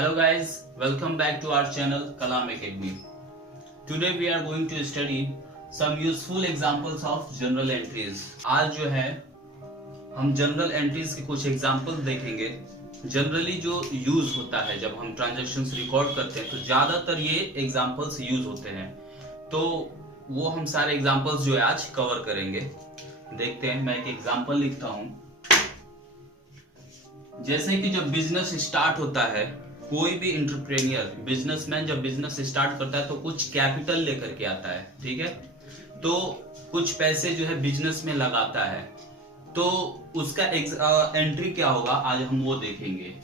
Hello guys, welcome back to our channel Kalam Academy. Today we are going to study some useful examples of journal entries. आज जो है हम journal entries के कुछ examples देखेंगे. Generally जो use होता है जब हम ट्रांजेक्शन्स रिकॉर्ड करते हैं तो ज्यादातर ये एग्जांपल्स यूज होते हैं, तो वो हम सारे एग्जांपल्स जो है आज कवर करेंगे. देखते हैं, मैं एक एग्जांपल लिखता हूं. जैसे कि जब बिजनेस स्टार्ट होता है, कोई भी एंटरप्रेन्योर बिजनेसमैन जब बिजनेस स्टार्ट करता है तो कुछ कैपिटल लेकर के आता है, ठीक है. तो कुछ पैसे जो है बिजनेस में लगाता है, तो उसका एंट्री क्या होगा आज हम वो देखेंगे.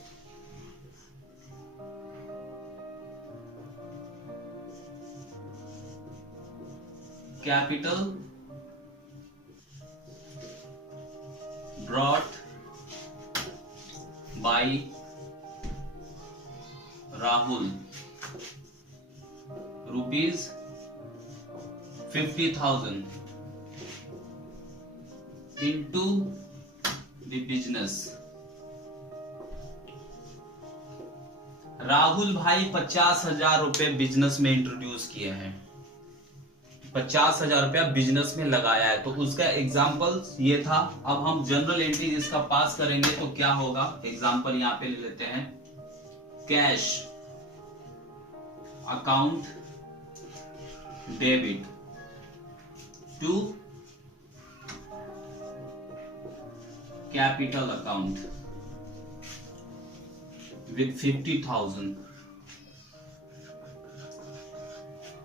Capital brought by Rahul ₹50,000 into the business. Rahul भाई 50,000 रुपए बिजनेस में इंट्रोड्यूस किए हैं, 50,000 रुपया बिजनेस में लगाया है, तो उसका एग्जाम्पल ये था. अब हम जनरल एंट्री इसका पास करेंगे तो क्या होगा. एग्जाम्पल यहां पे ले लेते हैं. Cash account debit to capital account with 50,000.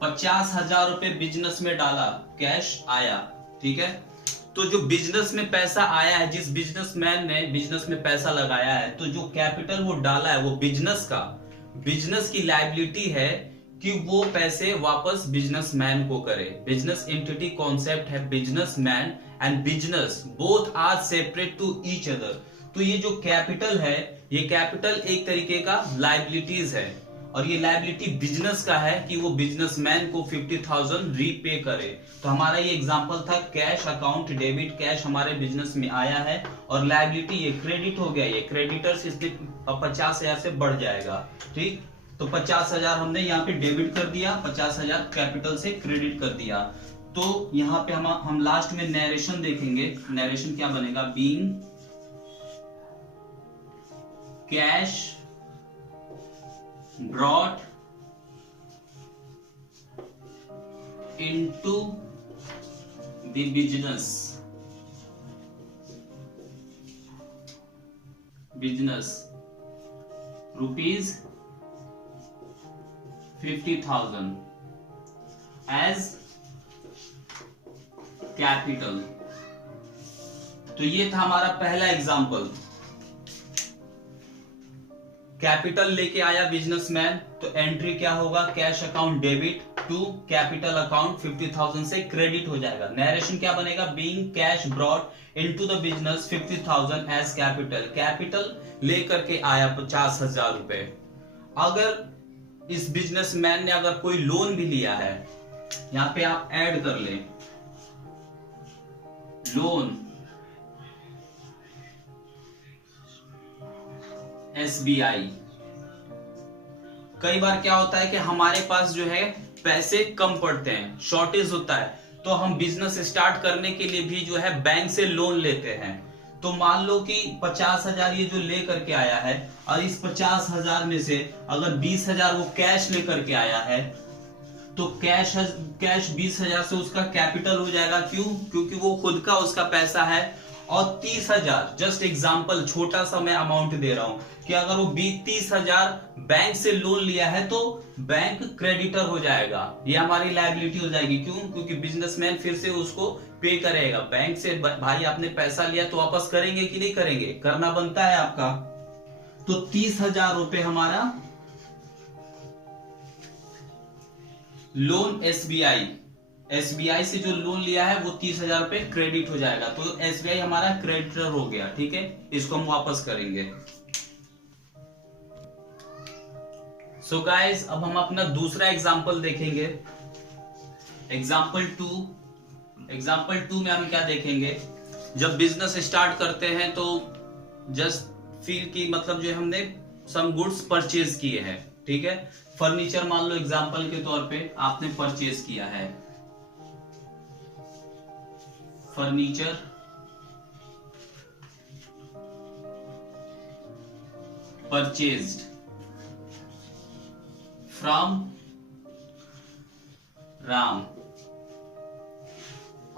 50,000 रुपए बिजनेस में डाला, कैश आया, ठीक है. तो जो बिजनेस में पैसा आया है, जिस बिजनेसमैन ने बिजनेस में पैसा लगाया है, तो जो कैपिटल वो डाला है वो बिजनेस की लायबिलिटी है कि वो पैसे वापस बिजनेसमैन को करे. बिजनेस एंटिटी कॉन्सेप्ट है. Businessman and business both are separate to each other. तो ये जो कैपिटल है, ये कैपिटल एक तरीके का लायबिलिटीज है, और ये लायबिलिटी बिजनेस का है कि वो बिजनेसमैन को 50,000 रीपे करे. तो हमारा ये एग्जांपल था कैश अकाउंट डेबिट. कैश हमारे बिजनेस में आया है और लायबिलिटी ये क्रेडिट हो गया. ये क्रेडिटर्स इसलिए 50,000 से बढ़ जाएगा, ठीक. तो 50,000 हमने यहाँ पे डेबिट कर दिया, 50,000 कैपिटल से क्रेडिट कर दिया. तो यहाँ पे हम लास्ट में नरेशन देखेंगे. नरेशन क्या बनेगा. Being cash brought into the business rupees 50,000 as capital. तो ये था हमारा पहला एग्जांपल. कैपिटल लेके आया बिजनेसमैन, तो एंट्री क्या होगा. Cash account debit to capital account 50,000 से क्रेडिट हो जाएगा. नरेशन क्या बनेगा. Being cash brought into the business 50,000 as capital. Capital लेकर के आया 50,000 रुपए. अगर इस बिजनेसमैन ने अगर कोई लोन भी लिया है, यहां पे आप ऐड कर ले लोन SBI. कई बार क्या होता है कि हमारे पास जो है पैसे कम पड़ते हैं, शॉर्टेज होता है, तो हम बिजनेस स्टार्ट करने के लिए भी जो है बैंक से लोन लेते हैं. तो मान लो कि 50,000 ये जो ले करके आया है, और इस 50,000 में से अगर 20,000 वो कैश लेकर के आया है, तो कैश 20,000 से उसका कैपिटल हो जाएगा. क्यों. क्योंकि वो खुद का उसका पैसा है. और 30,000 जस्ट एग्जांपल, छोटा सा मैं अमाउंट दे रहा हूं कि अगर वो 30,000 बैंक से लोन लिया है तो बैंक क्रेडिटर हो जाएगा. ये हमारी लायबिलिटी हो जाएगी. क्यों. क्योंकि बिजनेसमैन फिर से उसको पे करेगा. बैंक से भाई आपने पैसा लिया तो वापस करेंगे कि नहीं करेंगे, करना बनता है आपका. तो 30,000 रुपए हमारा लोन SBI से जो लोन लिया है वो 30,000 रुपए क्रेडिट हो जाएगा. तो SBI हमारा क्रेडिटर हो गया, ठीक है. इसको हम वापस करेंगे. सो गाइस, अब हम अपना दूसरा एग्जांपल देखेंगे. एग्जांपल टू में हम क्या देखेंगे. जब बिजनेस स्टार्ट करते हैं तो जस्ट फील की मतलब जो हमने सम गुड्स परचेज किए हैं, ठीक है। फर्नीचर मान लो एग्जांपल के तौर पे आपने परचेज किया है, furniture purchased from Ram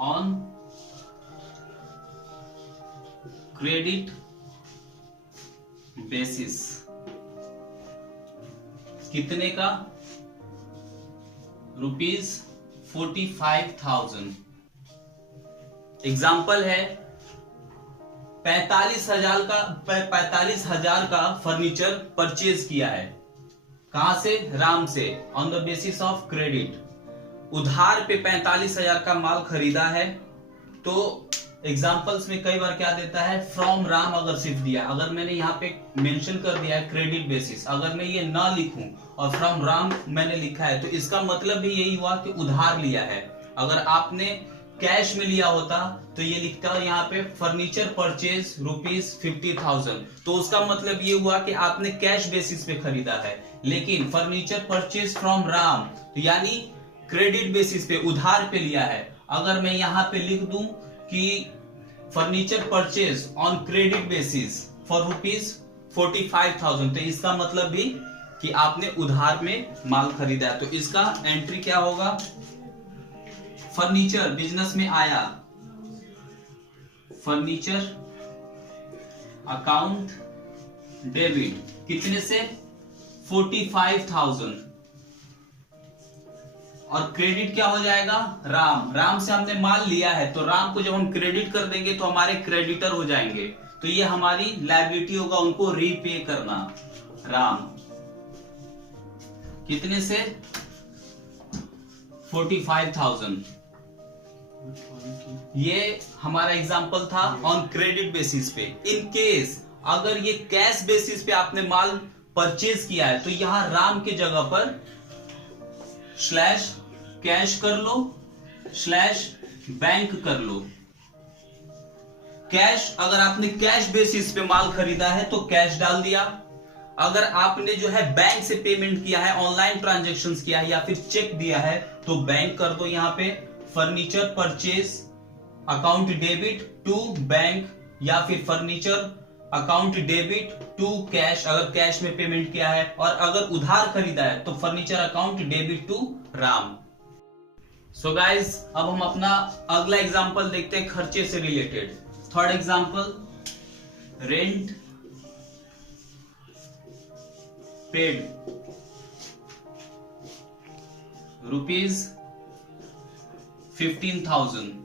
on credit basis. कितने का? ₹45,000। एग्जाम्पल है 45,000 का फर्नीचर परचेज किया है। कहां से? राम से, on the basis of credit. उधार पे 45,000 का माल खरीदा है। तो एग्जाम्पल्स में कई बार क्या देता है, फ्रॉम राम अगर सिर्फ दिया, अगर मैंने यहाँ पे मेंशन कर दिया है क्रेडिट बेसिस, अगर मैं ये ना लिखूं और फ्रॉम राम मैंने लिखा है, तो इसका मतलब भी यही हुआ कि उधार लिया है। अगर आपने कैश में लिया होता तो ये लिखता है यहाँ पे फर्नीचर परचेज ₹50,000, तो उसका मतलब ये हुआ कि आपने कैश बेसिस पे खरीदा है। लेकिन फर्नीचर परचेज फ्रॉम राम तो यानी क्रेडिट बेसिस पे, उधार पे लिया है। अगर मैं यहाँ पे लिख दूं कि furniture purchase on credit basis for ₹45,000, तो इसका मतलब भी कि आपने उधार में माल खरीदा है। तो इसका एंट्री क्या होगा? फर्नीचर बिजनेस में आया, फर्नीचर अकाउंट डेबिट, कितने से? 45,000। और क्रेडिट क्या हो जाएगा? राम। राम से हमने माल लिया है, तो राम को जब हम क्रेडिट कर देंगे तो हमारे क्रेडिटर हो जाएंगे, तो ये हमारी लायबिलिटी होगा, उनको रीपे करना। राम कितने से? 45,000। ये हमारा एग्जांपल था ऑन क्रेडिट बेसिस पे। इन केस अगर ये कैश बेसिस पे आपने माल परचेज किया है, तो यहां राम के जगह पर स्लैश कैश कर लो, स्लैश बैंक कर लो। कैश, अगर आपने कैश बेसिस पे माल खरीदा है तो कैश डाल दिया। अगर आपने जो है बैंक से पेमेंट किया है, ऑनलाइन ट्रांजैक्शंस किया है या फिर चेक दिया है, तो बैंक कर दो। यहां पे furniture purchase account debit to bank, या फिर furniture account debit to cash, अगर कैश में पेमेंट किया है। और अगर उधार खरीदा है तो furniture account debit to Ram. So guys, अब हम अपना अगला एग्जांपल देखते हैं खर्चे से related. Third example, rent paid ₹15,000।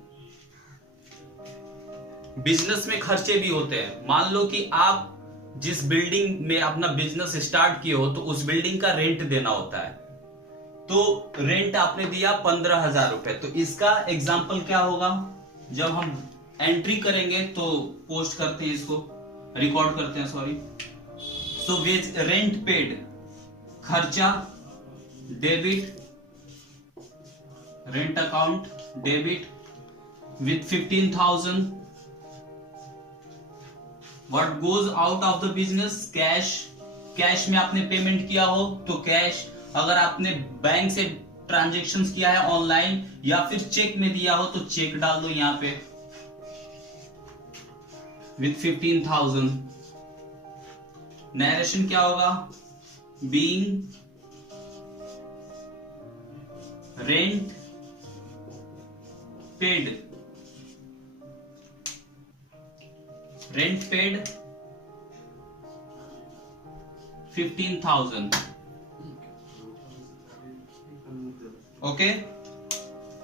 Business में खर्चे भी होते हैं। मान लो कि आप जिस बिल्डिंग में अपना बिजनेस स्टार्ट किए हो, तो उस बिल्डिंग का रेंट देना होता है। तो रेंट आपने दिया ₹15,000। तो इसका एग्जाम्पल क्या होगा? जब हम एंट्री करेंगे तो पोस्ट करते हैं, इसको रिकॉर्ड करते हैं, सॉरी। सो वेज रेंट पेड, खर्चा debit, rent account debit with 15,000। What goes out of the business? Cash. Cash में आपने पेमेंट किया हो तो कैश। अगर आपने बैंक से ट्रांजैक्शंस किया है ऑनलाइन या फिर चेक में दिया हो तो चेक डाल दो यहां पे विथ 15,000। नरेशन क्या होगा? Being rent paid, rent paid 15,000। Okay,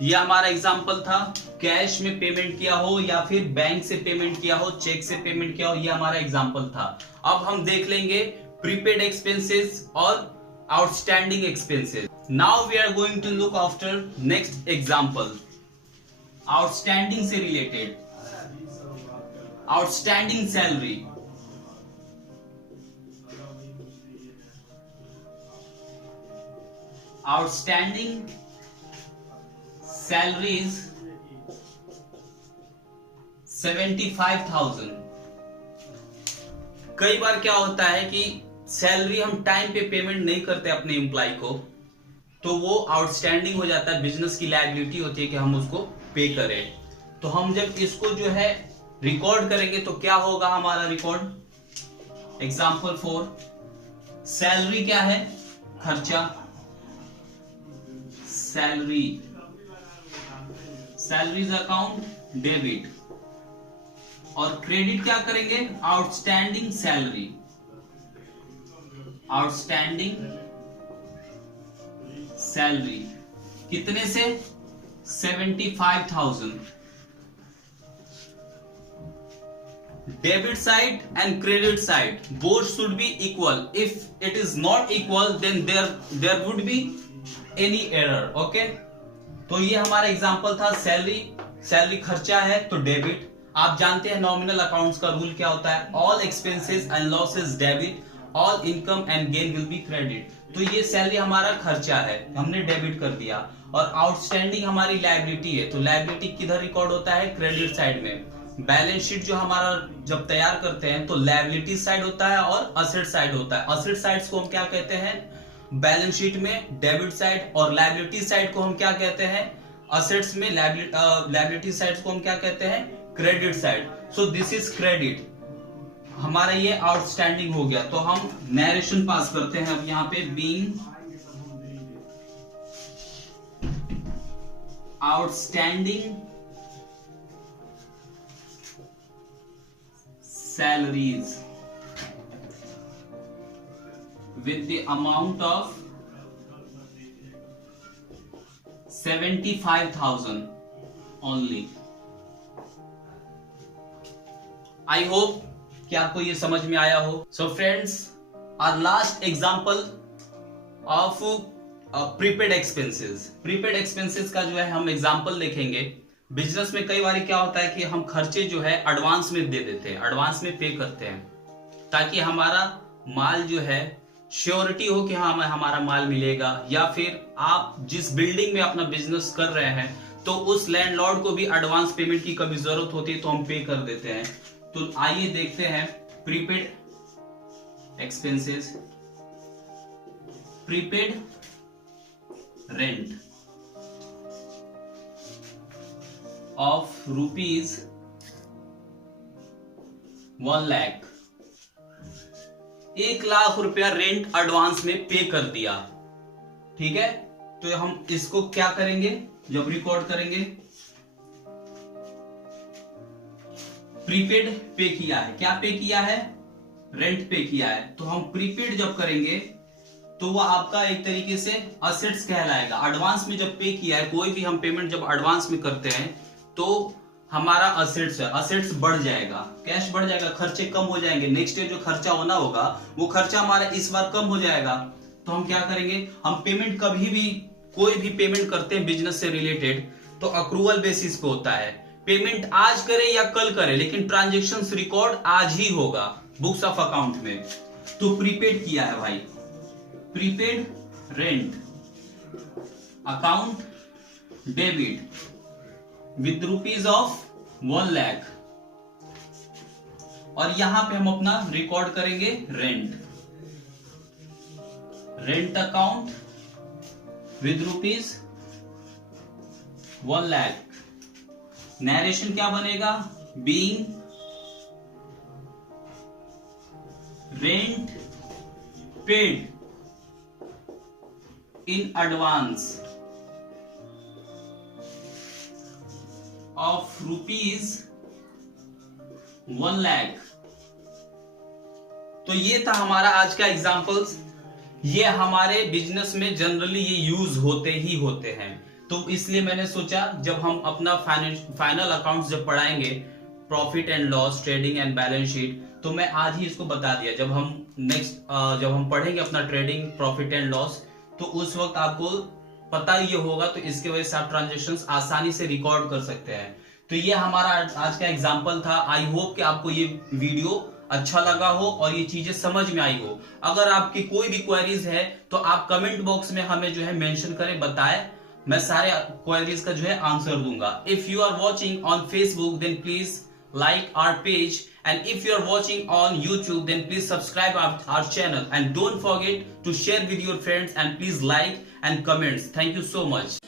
ये हमारा एग्जांपल था। कैश में पेमेंट किया हो या फिर बैंक से पेमेंट किया हो, चेक से पेमेंट किया हो, ये हमारा एग्जांपल था। अब हम देख लेंगे प्रीपेड एक्सपेंसेस और outstanding expenses. Now we are going to look after next example, outstanding से related. Outstanding salary, outstanding salaries 75,000। कई बार क्या होता है कि सैलरी हम टाइम पे पेमेंट नहीं करते अपने एम्प्लॉय को, तो वो आउटस्टैंडिंग हो जाता है, बिजनेस की लायबिलिटी होती है कि हम उसको पे करें। तो हम जब इसको जो है रिकॉर्ड करेंगे तो क्या होगा हमारा रिकॉर्ड। एग्जाम्पल 4, सैलरी क्या है, खर्चा, सैलरी, सैलरीज अकाउंट डेबिट, और क्रेडिट क्या करेंगे, आउटस्टैंडिंग सैलरी, आउटस्टैंडिंग सैलरी कितने से, 75,000। Debit side and credit side both should be equal. If it is not equal then there would be any error. Okay, तो ये हमारा एग्जांपल था। Salary खर्चा है तो डेबिट। आप जानते हैं नॉमिनल अकाउंट्स का रूल क्या होता है, all expenses and losses debit, all income and gain will be credit. तो ये सैलरी हमारा खर्चा है, हमने डेबिट कर दिया, और आउटस्टैंडिंग हमारी लायबिलिटी है। तो लायबिलिटी किधर रिकॉर्ड होता है, क्रेडिट साइड में। बैलेंस शीट जो हमारा जब तैयार करते हैं तो लायबिलिटी साइड होता है और असेट साइड होता है। असेट साइड्स को हम क्या कहते हैं बैलेंस शीट में, डेबिट साइड, और लायबिलिटी साइड को हम क्या कहते हैं असेट्स में, लायबिलिटी साइड को हम क्या कहते हैं credit side. So this is credit, हमारा ये आउटस्टैंडिंग हो गया। तो हम नैरेशन पास करते हैं अब यहाँ पे, being outstanding salaries with the amount of 75,000 only. I hope कि आपको ये समझ में आया हो। So friends, our last example of prepaid expenses. prepaid expenses का जो है हम एग्जाम्पल देखेंगे। बिजनेस में कई बार क्या होता है कि हम खर्चे जो है एडवांस में दे देते हैं, एडवांस में पे करते हैं, ताकि हमारा माल जो है श्योरिटी हो कि हाँ हमारा माल मिलेगा, या फिर आप जिस बिल्डिंग में अपना बिजनेस कर रहे हैं तो उस लैंडलॉर्ड को भी एडवांस पेमेंट की कभी जरूरत होती है तो हम पे कर देते हैं। तो आइए देखते हैं prepaid expenses. Prepaid rent of rupees 1 lakh, 1 lakh रुपया रेंट एडवांस में पे कर दिया। ठीक है, तो हम इसको क्या करेंगे जब रिकॉर्ड करेंगे, प्रीपेड पे किया है। क्या पे किया है, रेंट पे किया है। तो हम प्रीपेड जब करेंगे तो वह आपका एक तरीके से असेट्स कहलाएगा। एडवांस में जब पे किया है, कोई भी हम पेमेंट जब एडवांस में करते हैं तो हमारा असेट्स है, असेट्स बढ़ जाएगा, कैश बढ़ जाएगा, खर्चे कम हो जाएंगे। नेक्स्ट ईयर जो खर्चा होना होगा वो खर्चा हमारा इस बार कम हो जाएगा। तो हम क्या करेंगे, हम पेमेंट कभी भी कोई भी पेमेंट करते हैं बिजनेस से रिलेटेड तो अक्रूवल बेसिस पे होता है। पेमेंट आज करें या कल करें, लेकिन ट्रांजेक्शंस रिकॉर्ड आज ही होगा बुक्स ऑफ अकाउंट में। तो प्रीपेड किया है भाई, prepaid rent account debit with rupees of 1 lakh, और यहां पे हम अपना रिकॉर्ड करेंगे rent, rent account with rupees 1 lakh. Narration क्या बनेगा, being rent paid in advance of rupees 1 lakh. तो ये था हमारा आज का एग्जांपल्स। ये हमारे बिजनेस में जनरली ये यूज होते ही होते हैं, तो इसलिए मैंने सोचा जब हम अपना फाइनल अकाउंट्स जब पढ़ाएंगे, profit and loss, trading and balance sheet, तो मैं आज ही इसको बता दिया। जब हम पढ़ेंगे अपना ट्रेडिंग, प्रॉफिट एंड लॉस, तो उस वक्त आपको पता ये होगा, तो इसके वजह से आप ट्रांजेक्शंस आसानी से रिकॉर्ड कर सकते हैं। तो ये हमारा आज का एग्जांपल था। आई होप कि आपको ये वीडियो अच्छा लगा हो और ये चीजें समझ में आई हो। अगर आपकी कोई भी क्वेरीज है तो आप कमेंट बॉक्स में हमें जो है मेंशन करें, बताएं, मैं सारे क्वेरीज का जो है आंसर दूंगा। If you are watching on Facebook then please like our page And if you are watching on YouTube, then please subscribe our channel and don't forget to share with your friends and please like and comments. Thank you so much.